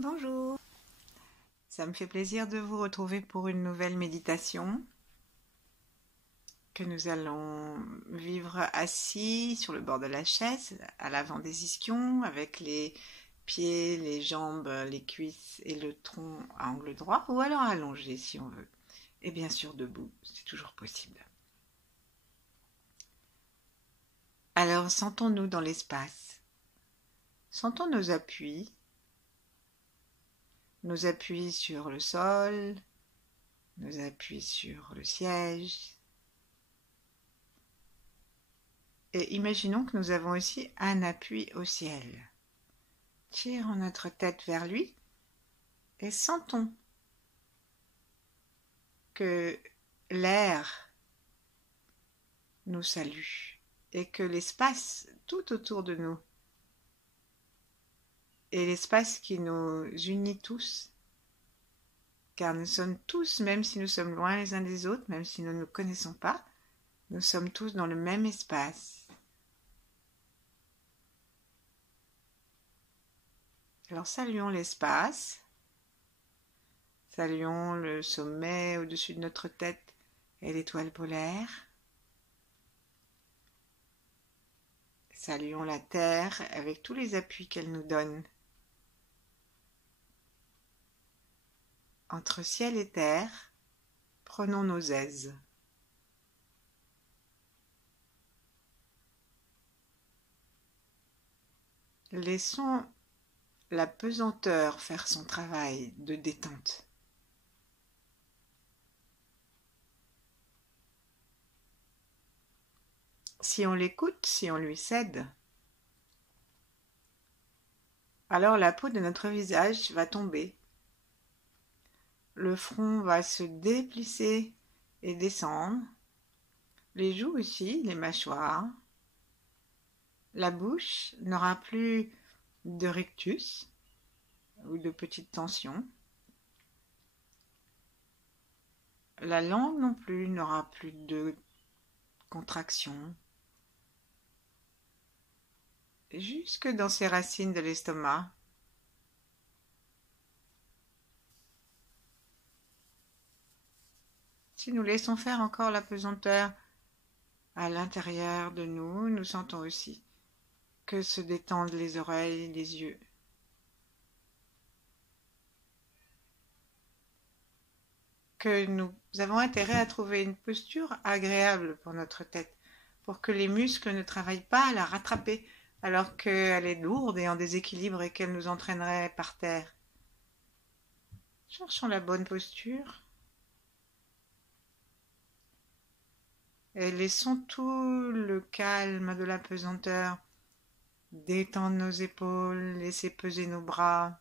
Bonjour, ça me fait plaisir de vous retrouver pour une nouvelle méditation que nous allons vivre assis sur le bord de la chaise, à l'avant des ischions, avec les pieds, les jambes, les cuisses et le tronc à angle droit, ou alors allongé si on veut. Et bien sûr debout, c'est toujours possible. Alors sentons-nous dans l'espace. Sentons nos appuis sur le sol, nos appuis sur le siège. Et imaginons que nous avons aussi un appui au ciel. Tirons notre tête vers lui et sentons que l'air nous salue et que l'espace tout autour de nous est l'espace qui nous unit tous, car nous sommes tous, même si nous sommes loin les uns des autres, même si nous ne nous connaissons pas, nous sommes tous dans le même espace. Alors saluons l'espace, saluons le sommet au-dessus de notre tête et l'étoile polaire. Saluons la terre avec tous les appuis qu'elle nous donne. Entre ciel et terre, prenons nos aises. Laissons la pesanteur faire son travail de détente. Si on l'écoute, si on lui cède, alors la peau de notre visage va tomber. Le front va se déplisser et descendre. Les joues aussi, les mâchoires. La bouche n'aura plus de rictus ou de petites tensions. La langue non plus n'aura plus de contraction. Jusque dans ses racines de l'estomac. Si nous laissons faire encore la pesanteur à l'intérieur de nous, nous sentons aussi que se détendent les oreilles, les yeux. Que nous avons intérêt à trouver une posture agréable pour notre tête, pour que les muscles ne travaillent pas à la rattraper alors qu'elle est lourde et en déséquilibre et qu'elle nous entraînerait par terre. Cherchons la bonne posture et laissons tout le calme de la pesanteur détendre nos épaules, laisser peser nos bras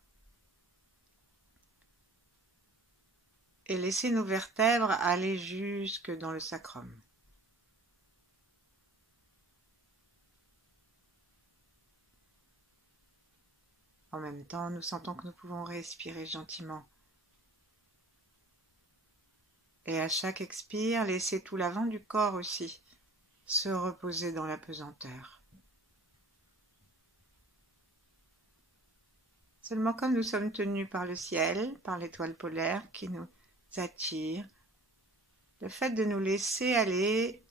et laisser nos vertèbres aller jusque dans le sacrum. En même temps, nous sentons que nous pouvons respirer gentiment. Et à chaque expire, laisser tout l'avant du corps aussi se reposer dans la pesanteur. Seulement comme nous sommes tenus par le ciel, par l'étoile polaire qui nous attire, le fait de nous laisser aller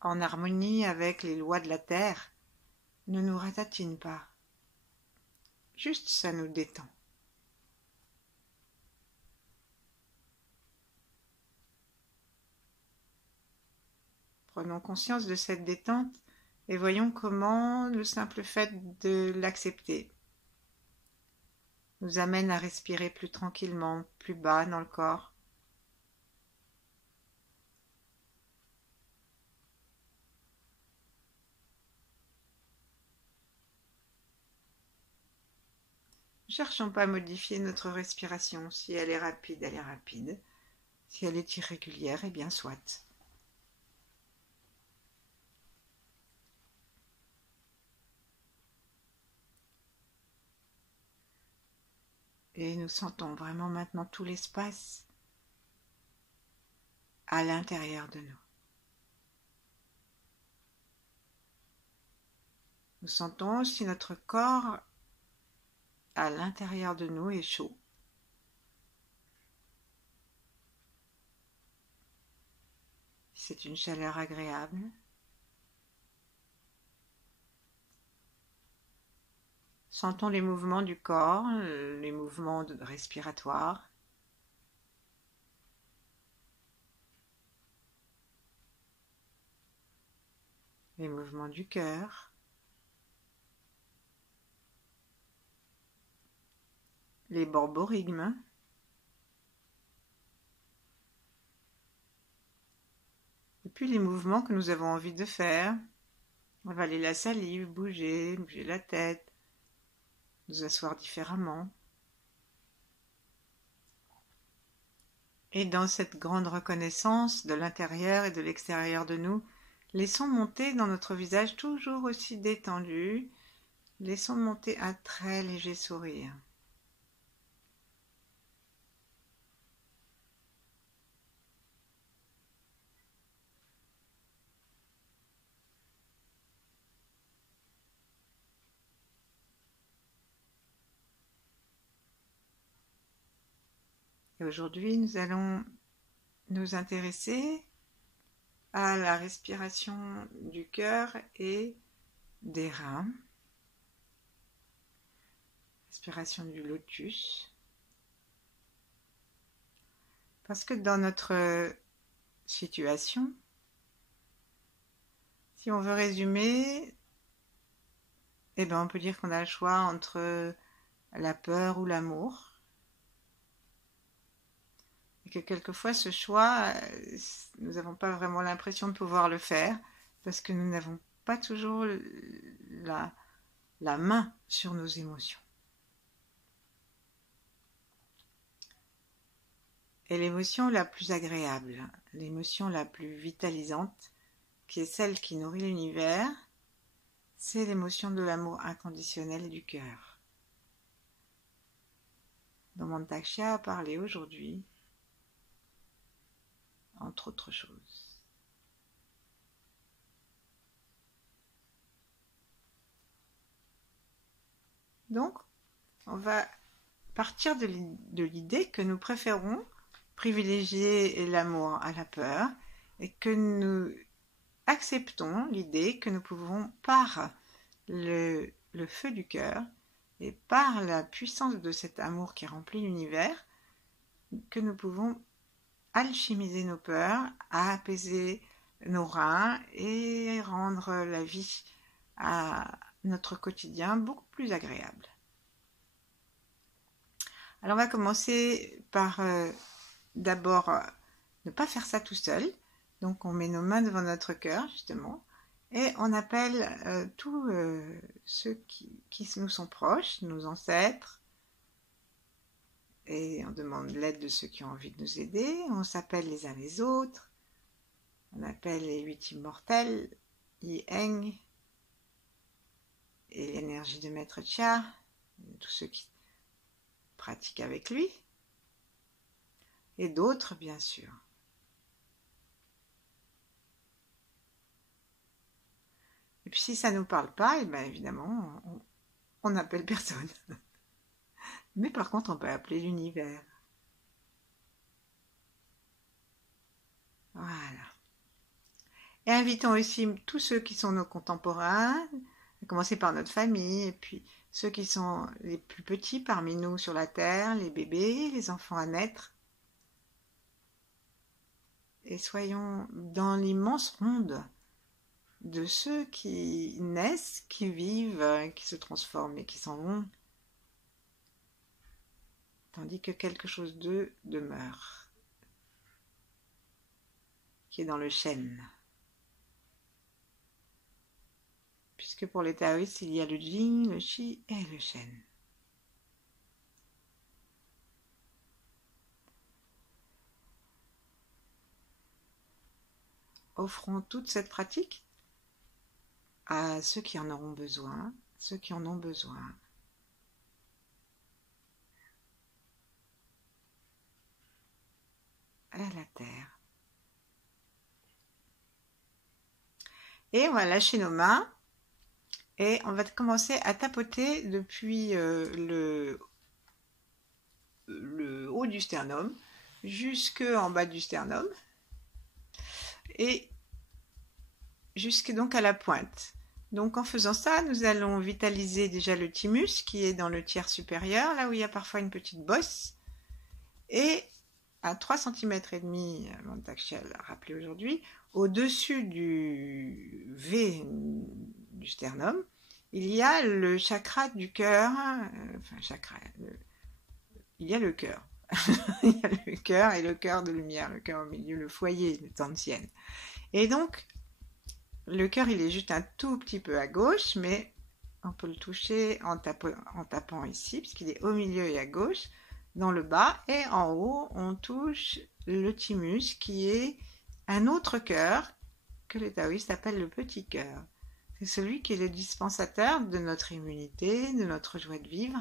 en harmonie avec les lois de la terre ne nous ratatine pas. Juste ça nous détend. Prenons conscience de cette détente et voyons comment le simple fait de l'accepter nous amène à respirer plus tranquillement, plus bas dans le corps. Ne cherchons pas à modifier notre respiration. Si elle est rapide, elle est rapide. Si elle est irrégulière, eh bien soit. Et nous sentons vraiment maintenant tout l'espace à l'intérieur de nous. Nous sentons aussi notre corps à l'intérieur de nous est chaud. C'est une chaleur agréable. Sentons les mouvements du corps, les mouvements respiratoires. Les mouvements du cœur. Les borborygmes. Et puis les mouvements que nous avons envie de faire. Avaler la salive, bouger la tête, nous asseoir différemment. Et dans cette grande reconnaissance de l'intérieur et de l'extérieur de nous, laissons monter dans notre visage toujours aussi détendu, laissons monter un très léger sourire. Et aujourd'hui, nous allons nous intéresser à la respiration du cœur et des reins. Respiration du lotus. Parce que dans notre situation, si on veut résumer, on peut dire qu'on a le choix entre la peur ou l'amour. Et que quelquefois ce choix, nous n'avons pas vraiment l'impression de pouvoir le faire parce que nous n'avons pas toujours la main sur nos émotions. Et l'émotion la plus agréable, l'émotion la plus vitalisante, qui est celle qui nourrit l'univers, c'est l'émotion de l'amour inconditionnel du cœur, dont Mantakshya a parlé aujourd'hui, entre autres choses. Donc, on va partir de l'idée que nous préférons privilégier l'amour à la peur et que nous acceptons l'idée que nous pouvons, par le feu du cœur et par la puissance de cet amour qui remplit l'univers, que nous pouvons alchimiser nos peurs, apaiser nos reins et rendre la vie à notre quotidien beaucoup plus agréable. Alors on va commencer par d'abord ne pas faire ça tout seul. Donc on met nos mains devant notre cœur justement et on appelle tous ceux qui nous sont proches, nos ancêtres, et on demande l'aide de ceux qui ont envie de nous aider. On s'appelle les uns les autres. On appelle les 8 immortels, Yi Eng et l'énergie de Maître Chia, tous ceux qui pratiquent avec lui, et d'autres bien sûr. Et puis si ça ne nous parle pas, évidemment, on n'appelle personne. Mais par contre, on peut appeler l'univers. Voilà. Et invitons aussi tous ceux qui sont nos contemporains, à commencer par notre famille, et puis ceux qui sont les plus petits parmi nous sur la terre, les bébés, les enfants à naître. Et soyons dans l'immense ronde de ceux qui naissent, qui vivent, qui se transforment et qui s'en vont, tandis que quelque chose d'eux demeure, qui est dans le chêne. Puisque pour les taoïstes, il y a le jing, le chi et le chêne. Offrons toute cette pratique à ceux qui en auront besoin, ceux qui en ont besoin. À la terre. Et on va lâcher nos mains et on va commencer à tapoter depuis le haut du sternum, jusque en bas du sternum, et jusque donc à la pointe. Donc en faisant ça, nous allons vitaliser déjà le thymus qui est dans le tiers supérieur, là où il y a parfois une petite bosse, et à 3,5 cm, Montaxiel a rappelé aujourd'hui, au-dessus du V du sternum, il y a le chakra du cœur, il y a le cœur. Il y a le cœur et le cœur de lumière, le cœur au milieu, le foyer de Tantienne. Et donc, le cœur, il est juste un tout petit peu à gauche, mais on peut le toucher en tapant ici, puisqu'il est au milieu et à gauche, dans le bas, et en haut, on touche le thymus, qui est un autre cœur que les taoïstes appellent le petit cœur. C'est celui qui est le dispensateur de notre immunité, de notre joie de vivre,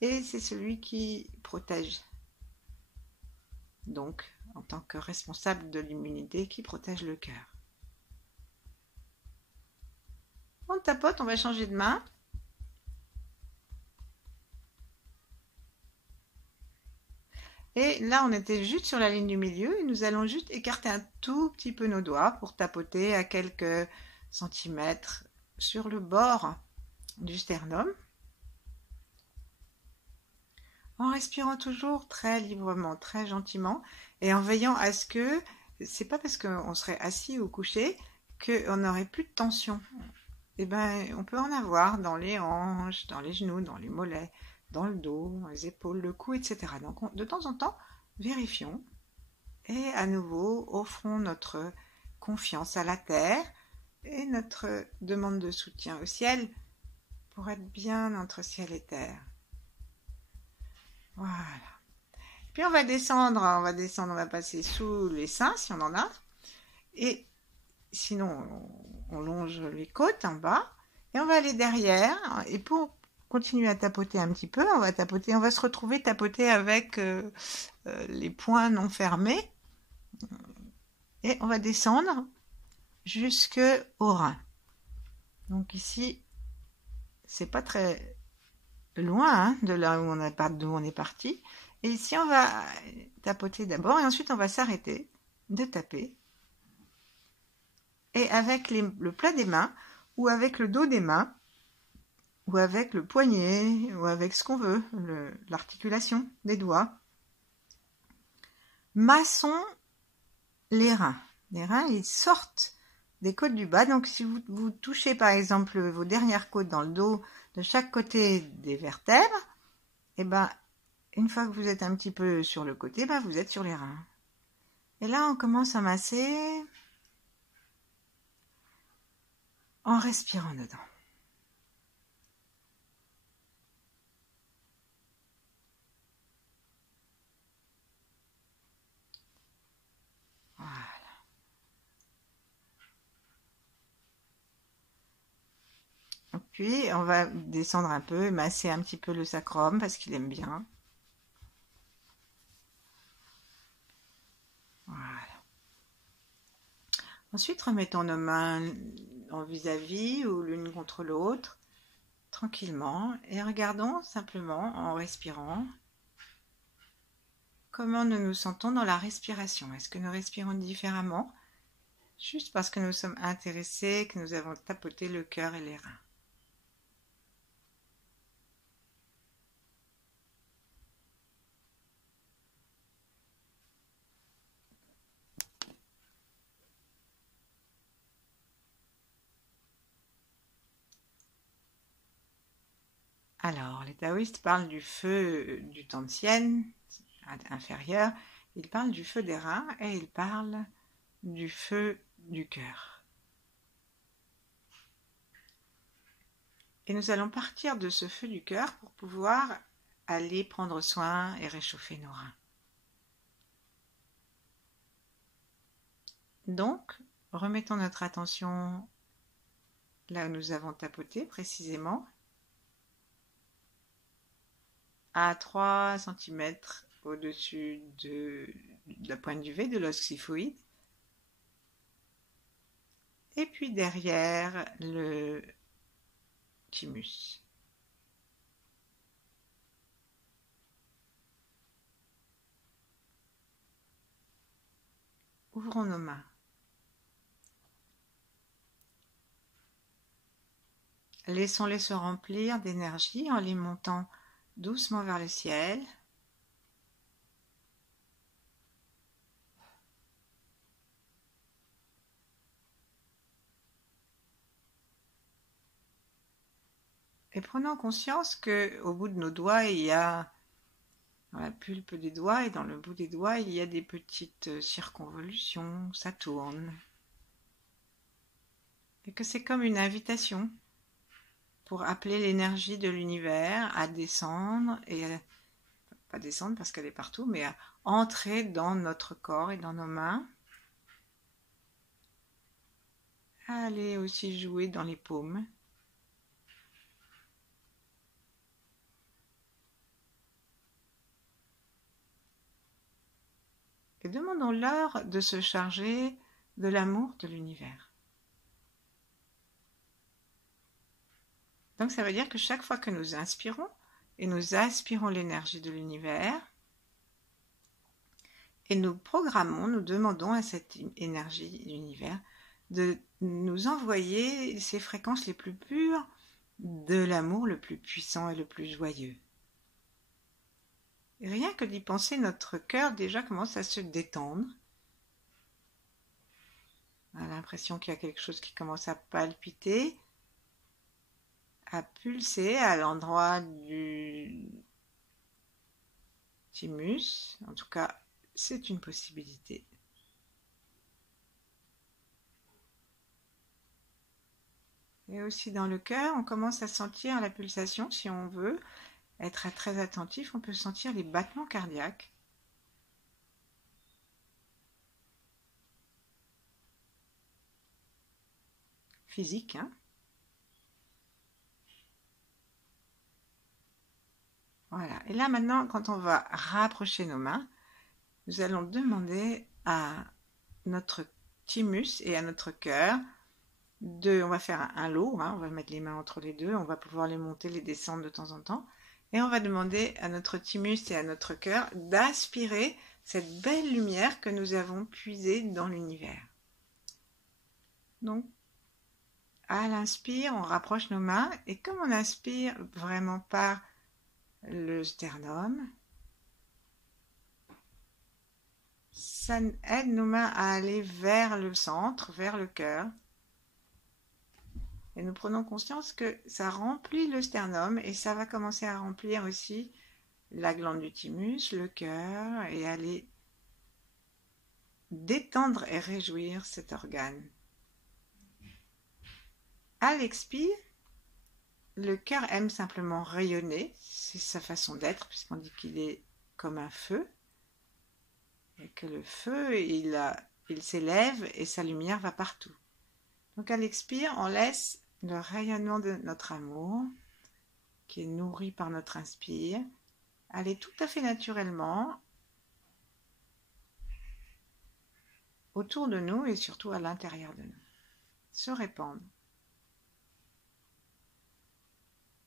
et c'est celui qui protège. Donc, en tant que responsable de l'immunité qui protège le cœur. On tapote, on va changer de main. Et là, on était juste sur la ligne du milieu et nous allons juste écarter un tout petit peu nos doigts pour tapoter à quelques centimètres sur le bord du sternum. En respirant toujours très librement, très gentiment et en veillant à ce que, c'est pas parce qu'on serait assis ou couché qu'on n'aurait plus de tension. Eh ben, on peut en avoir dans les hanches, dans les genoux, dans les mollets, dans le dos, dans les épaules, le cou, etc. Donc, de temps en temps, vérifions et à nouveau offrons notre confiance à la terre et notre demande de soutien au ciel pour être bien entre ciel et terre. Voilà. Puis on va descendre, on va passer sous les seins si on en a. Et sinon, on longe les côtes en bas et on va aller derrière. Et pour continuer à tapoter un petit peu, on va se retrouver tapoter avec les poings non fermés et on va descendre jusque au rein. Donc ici, c'est pas très loin de là où d'où on est parti. Et ici, on va tapoter d'abord et ensuite on va s'arrêter de taper. Et avec le plat des mains, ou avec le dos des mains, ou avec le poignet, ou avec ce qu'on veut, l'articulation des doigts, massons les reins. Les reins, ils sortent des côtes du bas. Donc si vous touchez par exemple vos dernières côtes dans le dos de chaque côté des vertèbres, et ben une fois que vous êtes un petit peu sur le côté, ben vous êtes sur les reins. Et là, on commence à masser en respirant dedans. Voilà. Puis, on va descendre un peu, masser un petit peu le sacrum parce qu'il aime bien. Voilà. Ensuite, remettons nos mains en vis-à-vis ou l'une contre l'autre, tranquillement, et regardons simplement en respirant comment nous nous sentons dans la respiration. Est-ce que nous respirons différemment, juste parce que nous sommes intéressés, que nous avons tapoté le cœur et les reins? Alors, les taoïstes parlent du feu du Tantien inférieur, ils parlent du feu des reins et ils parlent du feu du cœur. Et nous allons partir de ce feu du cœur pour pouvoir aller prendre soin et réchauffer nos reins. Donc, remettons notre attention là où nous avons tapoté précisément, à 3 cm au-dessus de la pointe du V, de l'os xiphoïde. Et puis derrière le thymus. Ouvrons nos mains. Laissons-les se remplir d'énergie en les montant doucement vers le ciel. Et prenons conscience qu'au bout de nos doigts, il y a, dans la pulpe des doigts et dans le bout des doigts, il y a des petites circonvolutions, ça tourne. Et que c'est comme une invitation pour appeler l'énergie de l'univers à descendre, et pas descendre parce qu'elle est partout, mais à entrer dans notre corps et dans nos mains. À aller aussi jouer dans les paumes. Et demandons-leur de se charger de l'amour de l'univers. Donc ça veut dire que chaque fois que nous inspirons, et nous aspirons l'énergie de l'univers, et nous programmons, nous demandons à cette énergie de l'univers de nous envoyer ces fréquences les plus pures de l'amour le plus puissant et le plus joyeux. Et rien que d'y penser, notre cœur déjà commence à se détendre. On a l'impression qu'il y a quelque chose qui commence à palpiter, à pulser à l'endroit du thymus. En tout cas, c'est une possibilité. Et aussi dans le cœur, on commence à sentir la pulsation si on veut. Être très attentif, on peut sentir les battements cardiaques. Physiques, hein. Voilà. Et là maintenant, quand on va rapprocher nos mains, nous allons demander à notre thymus et à notre cœur on va faire un lot, hein, on va mettre les mains entre les deux, on va pouvoir les monter, les descendre de temps en temps. Et on va demander à notre thymus et à notre cœur d'aspirer cette belle lumière que nous avons puisée dans l'univers. Donc, à l'inspire, on rapproche nos mains et comme on inspire vraiment par le sternum, ça aide nos mains à aller vers le centre, vers le cœur. Et nous prenons conscience que ça remplit le sternum et ça va commencer à remplir aussi la glande du thymus, le cœur, et aller détendre et réjouir cet organe. À l'expire, le cœur aime simplement rayonner, c'est sa façon d'être, puisqu'on dit qu'il est comme un feu, et que le feu, il s'élève et sa lumière va partout. Donc à l'expire, on laisse le rayonnement de notre amour, qui est nourri par notre inspire, aller tout à fait naturellement autour de nous et surtout à l'intérieur de nous, se répandre.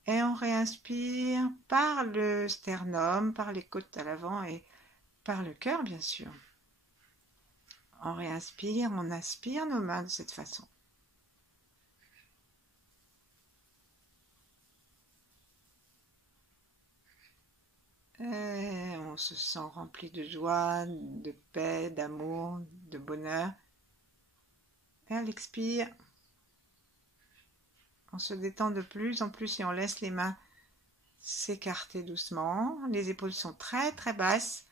Et on réinspire par le sternum, par les côtes à l'avant et par le cœur bien sûr. On réinspire, on aspire nos mains de cette façon. Et on se sent rempli de joie, de paix, d'amour, de bonheur. Et à l'expire, on se détend de plus en plus et on laisse les mains s'écarter doucement. Les épaules sont très très basses.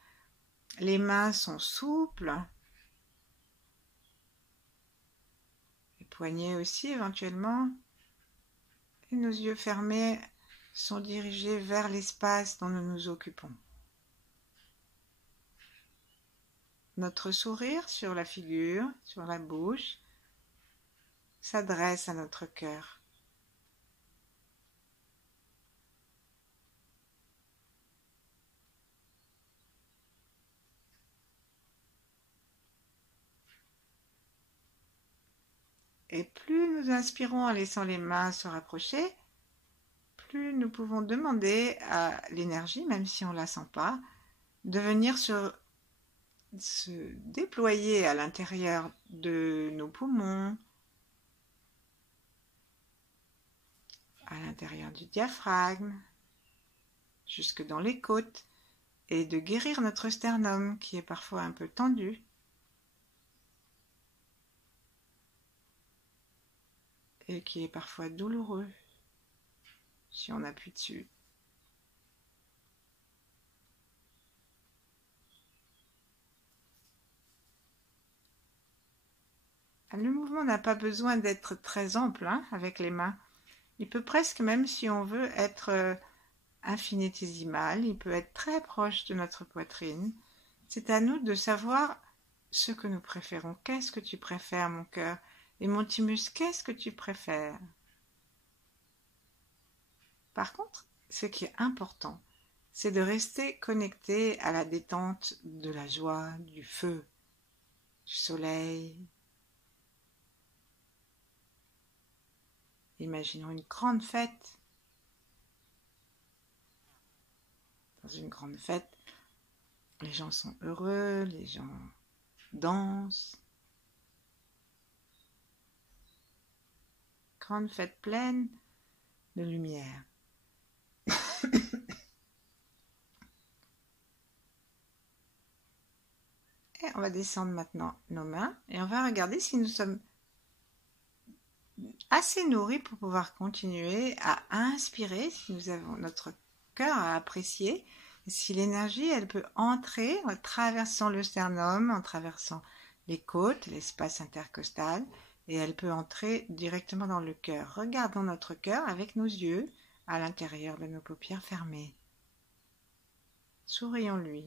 Les mains sont souples. Les poignets aussi éventuellement. Et nos yeux fermés sont dirigés vers l'espace dont nous nous occupons. Notre sourire sur la figure, sur la bouche, s'adresse à notre cœur. Et plus nous inspirons en laissant les mains se rapprocher, plus nous pouvons demander à l'énergie, même si on ne la sent pas, de venir se se déployer à l'intérieur de nos poumons, à l'intérieur du diaphragme, jusque dans les côtes, et de guérir notre sternum qui est parfois un peu tendu. Et qui est parfois douloureux si on appuie dessus. Le mouvement n'a pas besoin d'être très ample avec les mains. Il peut presque, même si on veut, être infinitésimal, il peut être très proche de notre poitrine. C'est à nous de savoir ce que nous préférons. Qu'est-ce que tu préfères, mon cœur? Et mon thymus, qu'est-ce que tu préfères? Par contre, ce qui est important, c'est de rester connecté à la détente de la joie, du feu, du soleil. Imaginons une grande fête. Dans une grande fête, les gens sont heureux, les gens dansent. Grande fête pleine de lumière. Et on va descendre maintenant nos mains et on va regarder si nous sommes assez nourris pour pouvoir continuer à inspirer, si nous avons notre cœur à apprécier, et si l'énergie elle peut entrer en traversant le sternum, en traversant les côtes, l'espace intercostal, et elle peut entrer directement dans le cœur. Regardons notre cœur avec nos yeux à l'intérieur de nos paupières fermées. Sourions-lui.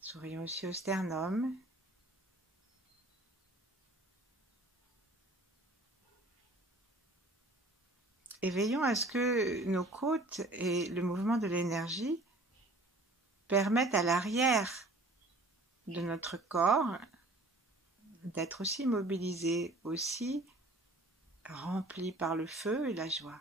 Sourions aussi au sternum. Et veillons à ce que nos côtes et le mouvement de l'énergie permettent à l'arrière de notre corps d'être aussi mobilisé, aussi rempli par le feu et la joie.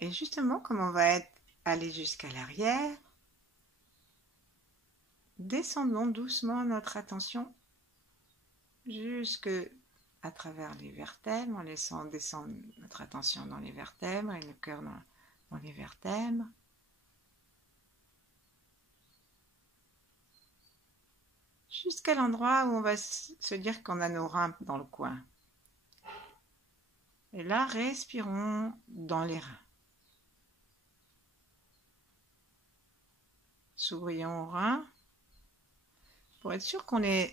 Et justement, comme on va aller jusqu'à l'arrière, descendons doucement notre attention jusque à travers les vertèbres, en laissant descendre notre attention dans les vertèbres et le cœur dans les vertèbres. Jusqu'à l'endroit où on va se dire qu'on a nos reins dans le coin. Et là, respirons dans les reins. Sourions aux reins pour être sûr qu'on ne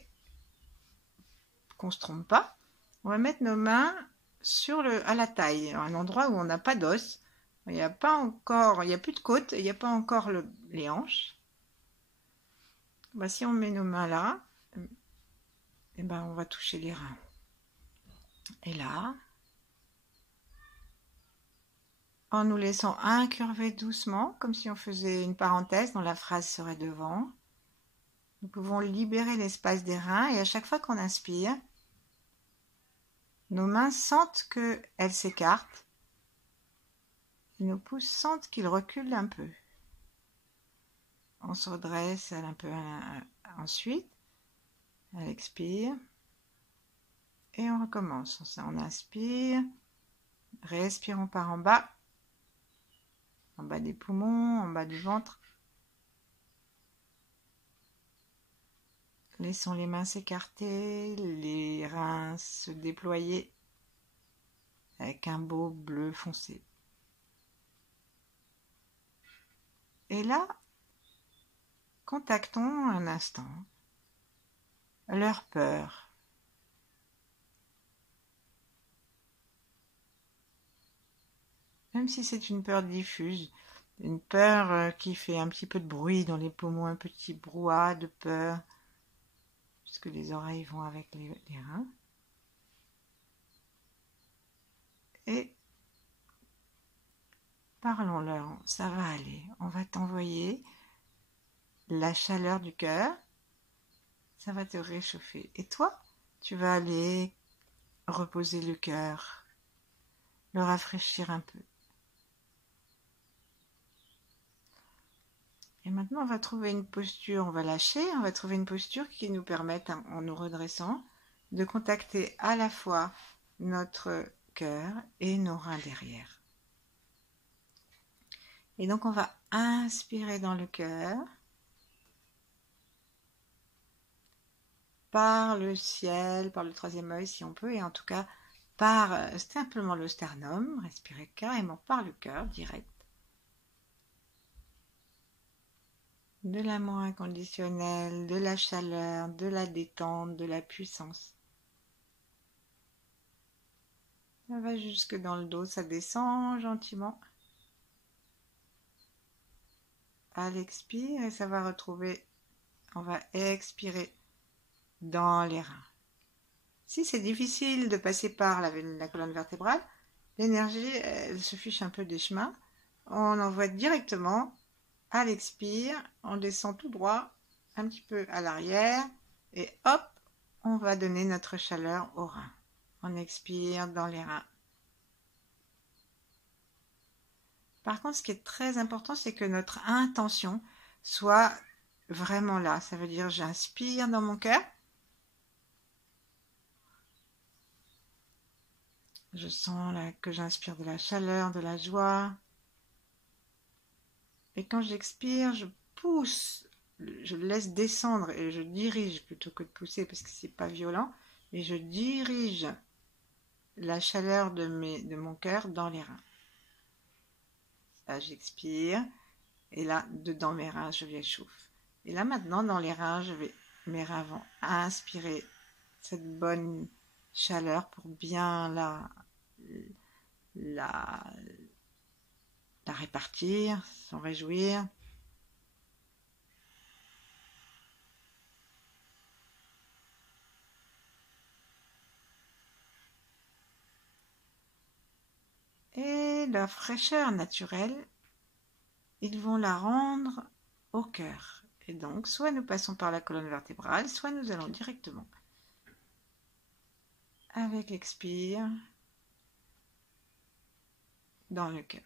se trompe pas. On va mettre nos mains à la taille, à un endroit où on n'a pas d'os. Il n'y a plus de côte, il n'y a pas encore les hanches. Si on met nos mains là, on va toucher les reins. Et là, en nous laissant incurver doucement, comme si on faisait une parenthèse dont la phrase serait devant, nous pouvons libérer l'espace des reins et à chaque fois qu'on inspire, nos mains sentent qu'elles s'écartent et nos pouces sentent qu'ils reculent un peu. On se redresse un peu ensuite, elle expire et on recommence. On inspire, respirons par en bas des poumons, en bas du ventre. Laissons les mains s'écarter, les reins se déployer avec un beau bleu foncé. Et là, contactons un instant leur peur. Même si c'est une peur diffuse, une peur qui fait un petit peu de bruit dans les poumons, un petit brouhaha de peur, puisque les oreilles vont avec les reins. Et parlons-leur, ça va aller, on va t'envoyer la chaleur du cœur, ça va te réchauffer. Et toi, tu vas aller reposer le cœur, le rafraîchir un peu. Et maintenant, on va trouver une posture, on va lâcher, on va trouver une posture qui nous permette, en nous redressant, de contacter à la fois notre cœur et nos reins derrière. Et donc, on va inspirer dans le cœur, par le ciel, par le troisième œil si on peut, et en tout cas par simplement le sternum, respirer carrément par le cœur direct. De l'amour inconditionnel, de la chaleur, de la détente, de la puissance. Ça va jusque dans le dos, ça descend gentiment. À l'expire et ça va retrouver, on va expirer dans les reins. Si c'est difficile de passer par la colonne vertébrale, l'énergie, elle se fiche un peu des chemins. On envoie directement à l'expire, on descend tout droit, un petit peu à l'arrière, et hop, on va donner notre chaleur aux reins. On expire dans les reins. Par contre, ce qui est très important, c'est que notre intention soit vraiment là. Ça veut dire, j'inspire dans mon cœur. Je sens là que j'inspire de la chaleur, de la joie. Et quand j'expire, je pousse, je laisse descendre et je dirige plutôt que de pousser parce que c'est pas violent. Et je dirige la chaleur de mon cœur dans les reins. Là, j'expire. Et là, dedans mes reins, je les chauffe. Et là, maintenant, dans les reins, mes reins vont inspirer cette bonne chaleur pour bien la répartir, s'en réjouir. Et la fraîcheur naturelle, ils vont la rendre au cœur. Et donc, soit nous passons par la colonne vertébrale, soit nous allons directement avec l'expire dans le cœur.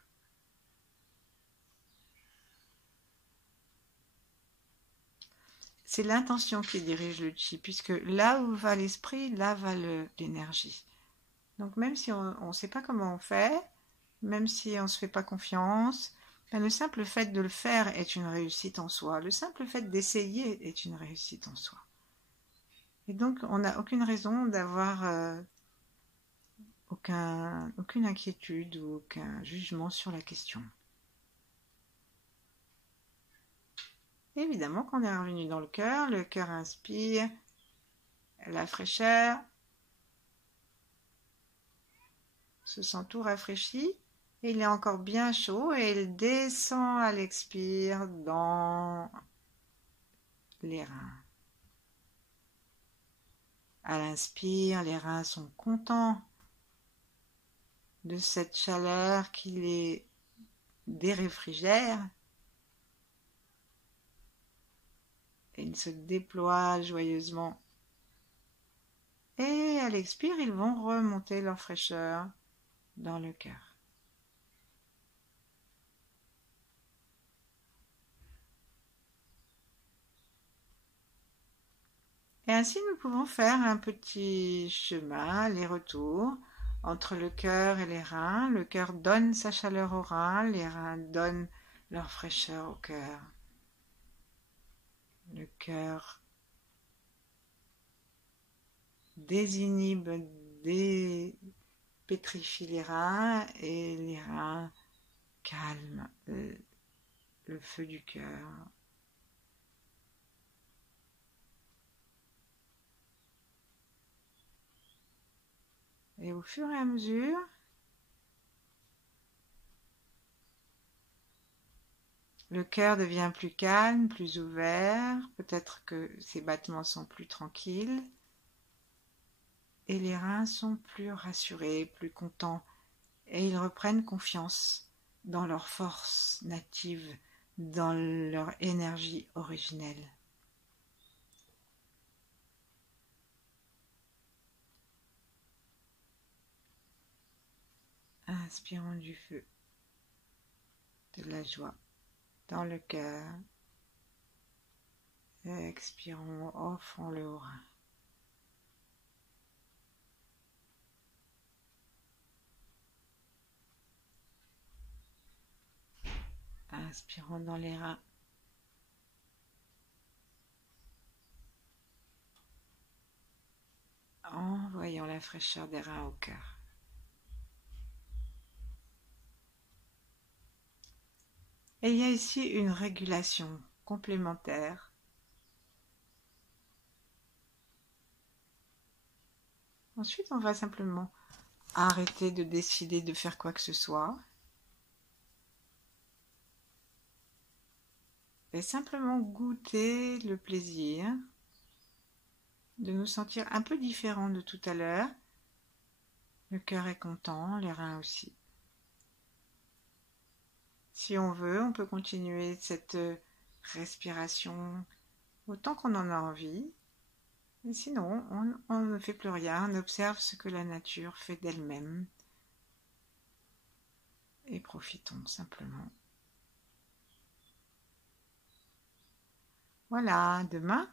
C'est l'intention qui dirige le chi, puisque là où va l'esprit, là va l'énergie. Donc même si on ne sait pas comment on fait, même si on ne se fait pas confiance, ben le simple fait de le faire est une réussite en soi. Le simple fait d'essayer est une réussite en soi. Et donc on n'a aucune raison d'avoir aucune inquiétude ou aucun jugement sur la question. Évidemment, quand on est revenu dans le cœur inspire la fraîcheur, se sent tout rafraîchi, et il est encore bien chaud, et il descend à l'expire dans les reins. À l'inspire, les reins sont contents de cette chaleur qui les déréfrigère. Et ils se déploient joyeusement. Et à l'expire, ils vont remonter leur fraîcheur dans le cœur. Et ainsi, nous pouvons faire un petit chemin, aller-retour, entre le cœur et les reins. Le cœur donne sa chaleur aux reins, les reins donnent leur fraîcheur au cœur. Le cœur désinhibe, dépétrifie les reins, et les reins calment le feu du cœur. Et au fur et à mesure, le cœur devient plus calme, plus ouvert, peut-être que ses battements sont plus tranquilles, et les reins sont plus rassurés, plus contents, et ils reprennent confiance dans leur force native dans leur énergie originelle. Inspirons du feu, de la joie dans le cœur. Expirons, offrons-le au rein. Inspirons dans les reins. Envoyons la fraîcheur des reins au cœur. Et il y a ici une régulation complémentaire. Ensuite, on va simplement arrêter de décider de faire quoi que ce soit. Et simplement goûter le plaisir de nous sentir un peu différents de tout à l'heure. Le cœur est content, les reins aussi. Si on veut, on peut continuer cette respiration autant qu'on en a envie. Et sinon, on ne fait plus rien, on observe ce que la nature fait d'elle-même. Et profitons simplement. Voilà, demain,